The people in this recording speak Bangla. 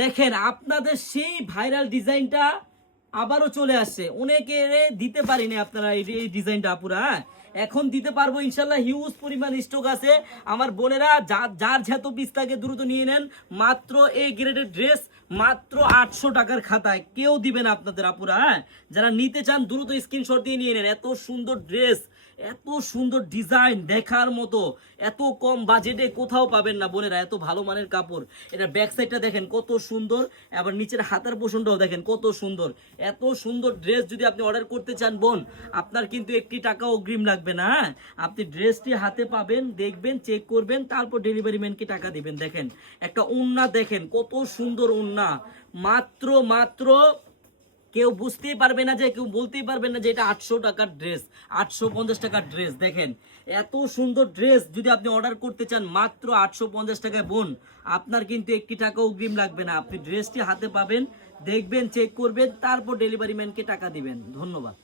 দেখেন আপনাদের সেই ভাইরাল ডিজাইনটা আবারও চলে আসছে। অনেকে দিতে পারিনি আপনারা এই ডিজাইনটা আপুরা, হ্যাঁ? এখন দিতে পারবো ইনশাল্লাহ। হিউজ পরিমাণ স্টক আছে। আমার বোনেরা যার যত পিস থাকে দ্রুত নিয়ে নেন। মাত্র এই গ্রেডের ড্রেস মাত্র 800 টাকার খাতায় কেউ দিবে না আপনাদের আপুরা, হ্যাঁ? যারা নিতে চান দ্রুত স্ক্রিনশট দিয়ে নিয়ে নেন। এত সুন্দর ড্রেস, এত সুন্দর ডিজাইন দেখার মতো, এত কম বাজেটে কোথাও পাবেন না বোনেরা। এত ভালো মানের কাপড়। এটা ব্যাক সাইডটা দেখেন কত সুন্দর, আবার নিচের হাতের পোষণটাও দেখেন কত সুন্দর। এত সুন্দর ড্রেস যদি আপনি অর্ডার করতে চান বোন, আপনার কিন্তু একটি টাকা অগ্রিম লাগবে না, হ্যাঁ? আপনি ড্রেসটি হাতে পাবেন, দেখবেন, চেক করবেন, তারপর ডেলিভারি ম্যানকে টাকা দিবেন। দেখেন একটা ওড়না দেখেন কত সুন্দর ওড়না। মাত্র মাত্র কেউ বুঝতেই পারবে না, যে কেউ বলতেই পারবে না যে এটা 800 টাকার ড্রেস, 850 টাকার ড্রেস। দেখেন এত সুন্দর ড্রেস যদি আপনি অর্ডার করতে চান মাত্র 850 টাকায় বোন, আপনার কিন্তু একটি টাকা অগ্রিম লাগবে না। আপনি ড্রেসটি হাতে পাবেন, দেখবেন, চেক করবেন, তারপর ডেলিভারি ম্যানকে টাকা দিবেন। ধন্যবাদ।